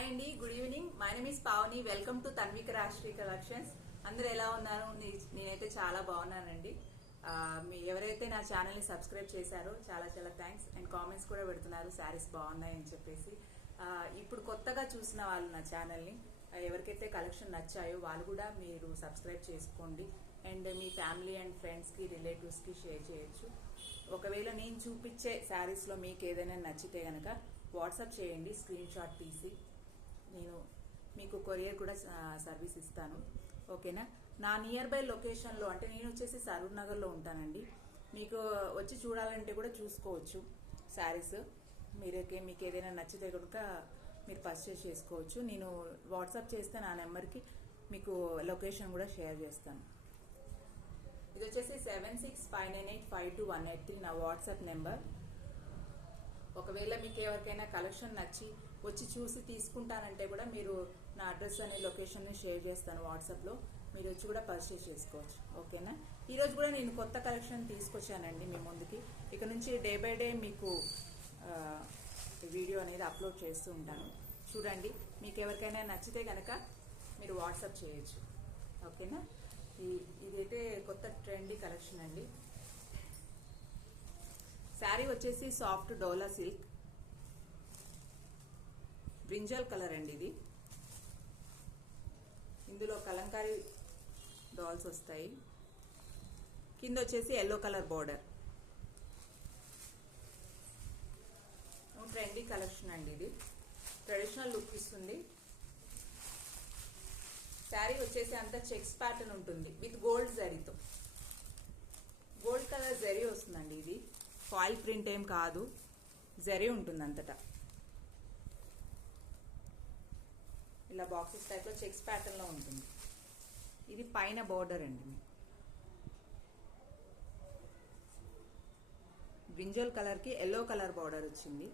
Hi అండి, good evening. My name is Pavani. Welcome to Tanvika Rashtriya collections. అందరూ ఎలా ఉన్నారు? నేనైతే చాలా బాగున్నానండి. ఎవరైతే నా ఛానల్ ని సబ్స్క్రైబ్ చేశారో చాలా చాలా థ్యాంక్స్. అండ్ కామెంట్స్ కూడా పెడుతున్నారు శారీస్ బాగున్నాయి అని చెప్పేసి. ఇప్పుడు కొత్తగా చూసిన వాళ్ళు నా ఛానల్ ని ఎవరికైతే కలెక్షన్ నచ్చాయో వాళ్ళు కూడా మీరు సబ్స్క్రైబ్ చేసుకోండి. And me family and friends కి రిలేటివ్స్ కి షేర్ చేయొచ్చు. ఒకవేళ నేను చూపించే శారీస్ లో మీకు ఏదైనా నచ్చితే గనక వాట్సాప్ చేయండి, స్క్రీన్ షాట్ తీసి నేను మీకు కొరియర్ కూడా సర్వీస్ ఇస్తాను. ఓకేనా? నా నియర్ బై లొకేషన్లో, అంటే నేను వచ్చేసి సరూర్ నగర్లో ఉంటానండి. మీకు వచ్చి చూడాలంటే కూడా చూసుకోవచ్చు శారీస్. మీకు ఏదైనా నచ్చితే కనుక మీరు పర్చేస్ చేసుకోవచ్చు. నేను వాట్సాప్ చేస్తే నా నెంబర్కి మీకు లొకేషన్ కూడా షేర్ చేస్తాను. ఇది వచ్చేసి 7659852183 నా వాట్సాప్ నెంబర్. ఒకవేళ మీకు ఎవరికైనా కలెక్షన్ నచ్చి వచ్చి చూసి తీసుకుంటానంటే కూడా మీరు నా అడ్రస్ అనే లొకేషన్ని షేర్ చేస్తాను వాట్సాప్లో. మీరు వచ్చి కూడా పర్చేస్ చేసుకోవచ్చు. ఓకేనా? ఈరోజు కూడా నేను కొత్త కలెక్షన్ తీసుకొచ్చానండి మీ ముందుకి. ఇక నుంచి డే బై డే మీకు వీడియో అనేది అప్లోడ్ చేస్తూ ఉంటాను. చూడండి, మీకు ఎవరికైనా నచ్చితే కనుక మీరు వాట్సాప్ చేయొచ్చు. ఓకేనా? ఇదైతే కొత్త ట్రెండీ కలెక్షన్ అండి. శారీ వచ్చేసి సాఫ్ట్ డోలా సిల్క్, బ్రింజల్ కలర్ అండి. ఇది ఇందులో కలంకారీ డాల్స్ వస్తాయి. కింద వచ్చేసి yellow colour border. Trendy collection అండి. ఇది ట్రెడిషనల్ లుక్ ఇస్తుంది. శారీ వచ్చేసి అంతా చెక్స్ ప్యాటర్న్ ఉంటుంది విత్ గోల్డ్ జరీతో. గోల్డ్ కలర్ జరీ వస్తుందండి. ఇది ఫాయిల్ ప్రింట్ ఏం కాదు, జరీ ఉంటుంది అంతటా. ఇలా బాక్సెస్ టైప్లో చెక్స్ ప్యాటర్న్లో ఉంటుంది. ఇది పైన బోర్డర్ అండి. బ్రింజల్ కలర్కి ఎల్లో కలర్ బోర్డర్ వచ్చింది.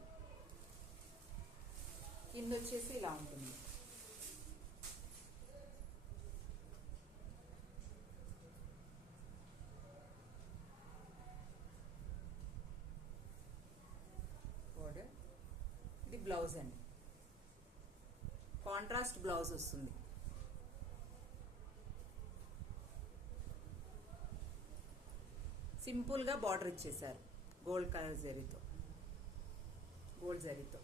కింద వచ్చేసి ఇలా ఉంటుంది. బోర్డర్. ఇది బ్లౌజ్ అండి. కాంట్రాస్ట్ బ్లౌజ్ వస్తుంది. సింపుల్ గా బార్డర్ ఇచ్చేసారు గోల్డ్ కలర్ జరీతో, గోల్డ్ జరీతో.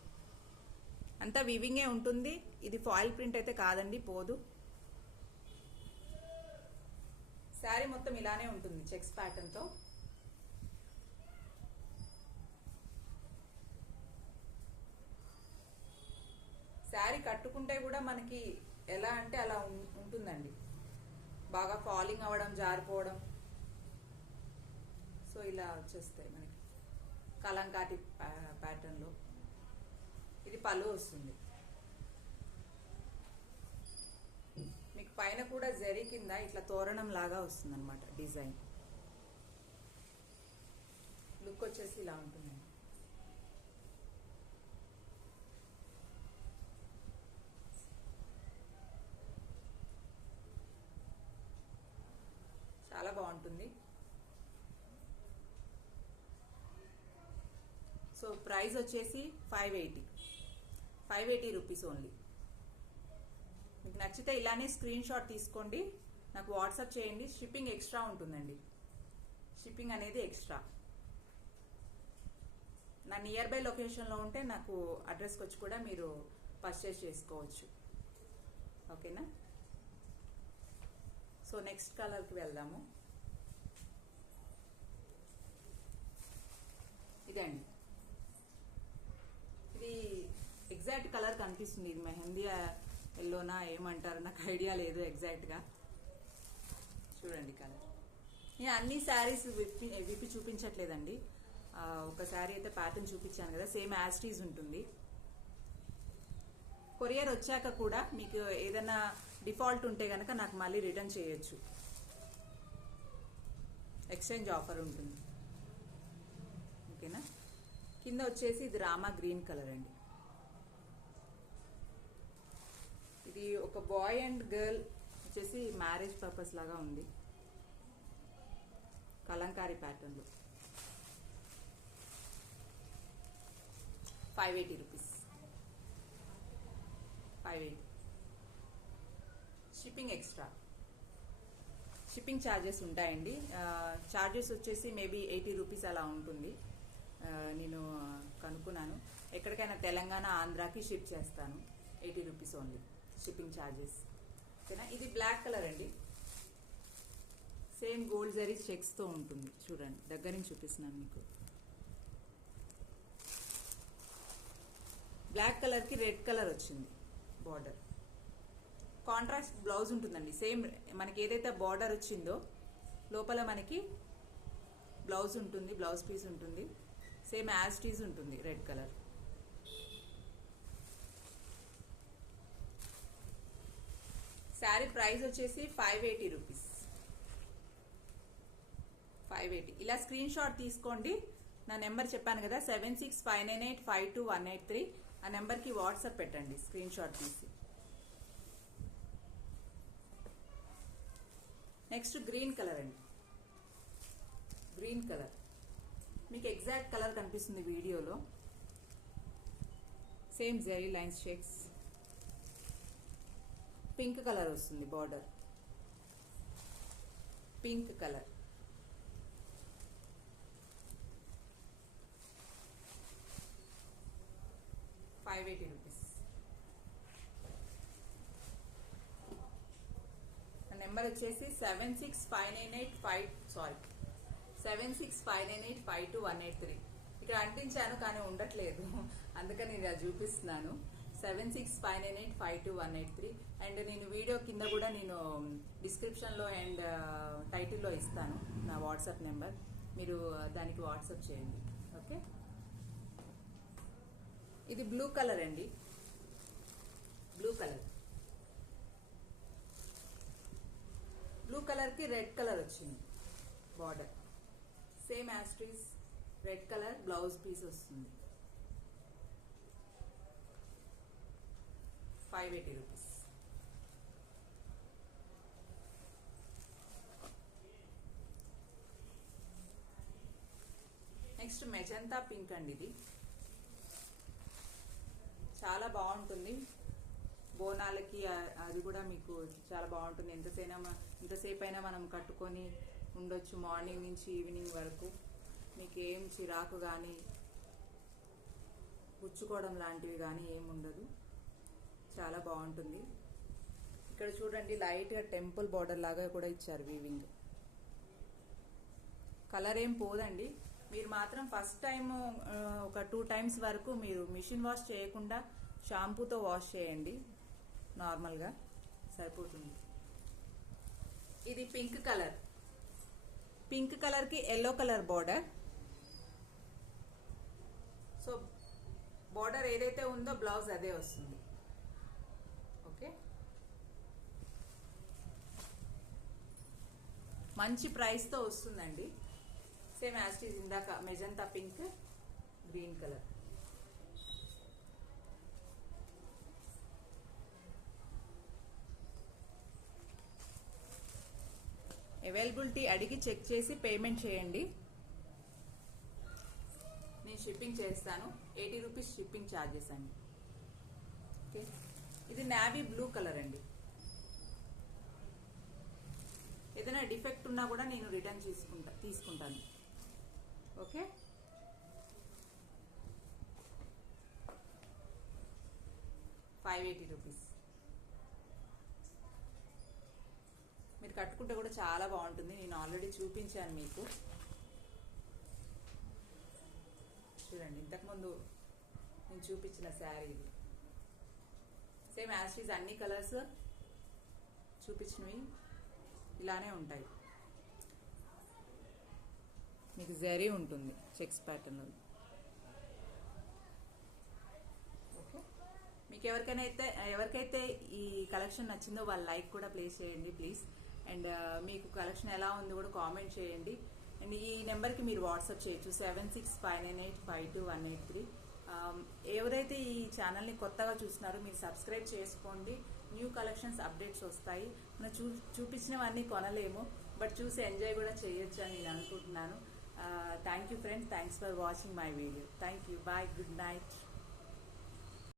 అంతా వీవింగే ఉంటుంది. ఇది ఫాయిల్ ప్రింట్ అయితే కాదండి, పోదు. శారీ మొత్తం ఇలానే ఉంటుంది చెక్స్ ప్యాటర్న్ తో. శారీ కట్టుకుంటే కూడా మనకి ఎలా అంటే అలా ఉంటుందండి. బాగా ఫాలింగ్ అవ్వడం, జారిపోవడం. సో ఇలా వచ్చేస్తాయి మనకి కలంకారీ ప్యాటర్న్లో. ఇది పళ్ళు వస్తుంది. మీకు పైన కూడా జరీ కింద ఇట్లా తోరణం లాగా వస్తుంది అనమాట డిజైన్. లుక్ వచ్చేసి ఇలా ఉంటుంది. చాలా బాగుంటుంది. సో ప్రైస్ వచ్చేసి 580 రూపీస్ ఓన్లీ. మీకు నచ్చితే ఇలానే స్క్రీన్ షాట్ తీసుకోండి, నాకు వాట్సాప్ చేయండి. షిప్పింగ్ ఎక్స్ట్రా ఉంటుందండి. షిప్పింగ్ అనేది ఎక్స్ట్రా. నా నియర్ బై లొకేషన్లో ఉంటే నాకు అడ్రస్కి వచ్చి కూడా మీరు పర్చేస్ చేసుకోవచ్చు. ఓకేనా? సో నెక్స్ట్ కలర్కి వెళ్దాము. ఇదండి. ఇది ఎగ్జాక్ట్ కలర్ కనిపిస్తుంది. ఇది మెహందీ ఎల్లోనా ఏమంటారు, నాకు ఐడియా లేదు ఎగ్జాక్ట్గా. చూడండి కలర్. నేను అన్ని శారీస్ విప్పి చూపించట్లేదండి. ఒక శారీ అయితే ప్యాటర్న్ చూపించాను కదా, సేమ్ యాస్టీజ్ ఉంటుంది. కొరియర్ వచ్చాక కూడా మీకు ఏదైనా డిఫాల్ట్ ఉంటే కనుక నాకు మళ్ళీ రిటర్న్ చేయొచ్చు. ఎక్స్చేంజ్ ఆఫర్ ఉంటుంది. ఓకేనా? కింద వచ్చేసి ఇది రామా గ్రీన్ కలర్ అండి. ఇది ఒక బాయ్ అండ్ గర్ల్ వచ్చేసి మ్యారేజ్ పర్పస్ లాగా ఉంది. కలంకారీ ప్యాటర్న్లో 580 rupees. 580. Shipping extra, shipping charges ఉంటాయండి. ఛార్జెస్ వచ్చేసి మేబీ 80 రూపీస్ అలా ఉంటుంది. నేను కనుక్కున్నాను, ఎక్కడికైనా తెలంగాణ ఆంధ్రాకి షిప్ చేస్తాను. 80 రూపీస్ ఓన్లీ షిప్పింగ్ ఛార్జెస్. ఓకేనా. ఇది బ్లాక్ కలర్ అండి, సేమ్ గోల్డ్ జరీ చెక్స్తో ఉంటుంది. చూడండి, దగ్గర నుంచి చూపిస్తున్నాను మీకు. బ్లాక్ కలర్కి రెడ్ కలర్ వచ్చింది బార్డర్. కాంట్రాస్ట్ బ్లౌజ్ ఉంటుందండి. సేమ్ మనకి ఏదైతే బార్డర్ వచ్చిందో లోపల మనకి బ్లౌజ్ ఉంటుంది, బ్లౌజ్ పీస్ ఉంటుంది. సేమ్ యాజ్ టీజ్ ఉంటుంది రెడ్ కలర్. శారీ ప్రైస్ వచ్చేసి 580 రూపీస్. 580. ఇలా స్క్రీన్ షాట్ తీసుకోండి. నా నెంబర్ చెప్పాను కదా, 7659852183. ఆ నెంబర్కి వాట్సాప్ పెట్టండి స్క్రీన్ షాట్ తీసి. నెక్స్ట్ గ్రీన్ కలర్ అండి. గ్రీన్ కలర్ మీకు ఎగ్జాక్ట్ కలర్ కనిపిస్తుంది వీడియోలో. Same zari lines checks. Pink colour వస్తుంది బార్డర్, పింక్ కలర్. ₹580. నెంబర్ వచ్చేసి 7659852183. ఇక్కడ అంటించాను కానీ ఉండట్లేదు, అందుకని ఇలా చూపిస్తున్నాను. 7659852183. అండ్ నేను వీడియో కింద కూడా నేను డిస్క్రిప్షన్లో అండ్ టైటిల్లో ఇస్తాను నా వాట్సాప్ నెంబర్. మీరు దానికి వాట్సాప్ చేయండి. ఓకే. ఇది బ్లూ కలర్ అండి, బ్లూ కలర్. బ్లూ కలర్కి రెడ్ కలర్ వచ్చింది బార్డర్. సేమ్ యాస్ట్రీస్ రెడ్ కలర్ బ్లౌజ్ పీస్ వస్తుంది. 580 రూపీస్. నెక్స్ట్ మెజంతా పింక్ అండి. ఇది చాలా బాగుంటుంది బోనాలకి. అది కూడా మీకు చాలా బాగుంటుంది. ఎంతసేపు అయినా మనం కట్టుకొని ఉండొచ్చు, మార్నింగ్ నుంచి ఈవినింగ్ వరకు. మీకు ఏం చిరాకు కానీ పుచ్చుకోవడం లాంటివి కానీ ఏం ఉండదు. చాలా బాగుంటుంది. ఇక్కడ చూడండి, లైట్గా టెంపుల్ బార్డర్ లాగా కూడా ఇచ్చారు వీవింగ్. కలర్ ఏం పోదండి. మీరు మాత్రం ఫస్ట్ టైం ఒక 2 టైమ్స్ వరకు మీరు మిషన్ వాష్ చేయకుండా షాంపూతో వాష్ చేయండి, నార్మల్గా సరిపోతుంది. ఇది పింక్ కలర్. పింక్ కలర్కి yellow colour border. So border ఏదైతే ఉందో బ్లౌజ్ అదే వస్తుంది. ఓకే. మంచి ప్రైస్తో వస్తుందండి. సేమ్ యాజ్ ఇట్ ఈజ్ ఇందాక magenta pink, green colour. Availability అడిగి చెక్ చేసి పేమెంట్ చేయండి. నేను షిప్పింగ్ చేస్తాను. 80 రూపీస్ షిప్పింగ్ ఛార్జెస్ అండి. ఓకే. ఇది నావీ బ్లూ కలర్ అండి. ఏదైనా డిఫెక్ట్ ఉన్నా కూడా నేను రిటర్న్ తీసుకుంటాను. ఓకే. ₹580. మీరు కట్టుకుంటే కూడా చాలా బాగుంటుంది. నేను ఆల్రెడీ చూపించాను మీకు. చూడండి, ఇంతకుముందు నేను చూపించిన శారీ ఇది. సేమ్ యాజ్ ఇట్ ఈజ్ అన్ని కలర్స్ చూపించినవి ఇలానే ఉంటాయి. మీకు జరీ ఉంటుంది చెక్స్ ప్యాటర్న్. ఓకే. మీకు ఎవరికైతే ఈ కలెక్షన్ నచ్చిందో వాళ్ళు లైక్ కూడా ప్లేస్ చేయండి ప్లీజ్. అండ్ మీకు కలెక్షన్ ఎలా ఉందో కూడా కామెంట్ చేయండి. అండ్ ఈ నెంబర్కి మీరు వాట్సాప్ చేయొచ్చు, 7659852183. ఎవరైతే ఈ ఛానల్ని కొత్తగా చూస్తున్నారో మీరు సబ్స్క్రైబ్ చేసుకోండి. న్యూ కలెక్షన్స్ అప్డేట్స్ వస్తాయి. మనం చూపించినవన్నీ కొనలేము, బట్ చూసి ఎంజాయ్ కూడా చేయొచ్చు అని నేను అనుకుంటున్నాను. Thank you friends. Thanks for watching my video. Thank you. Bye. Good night.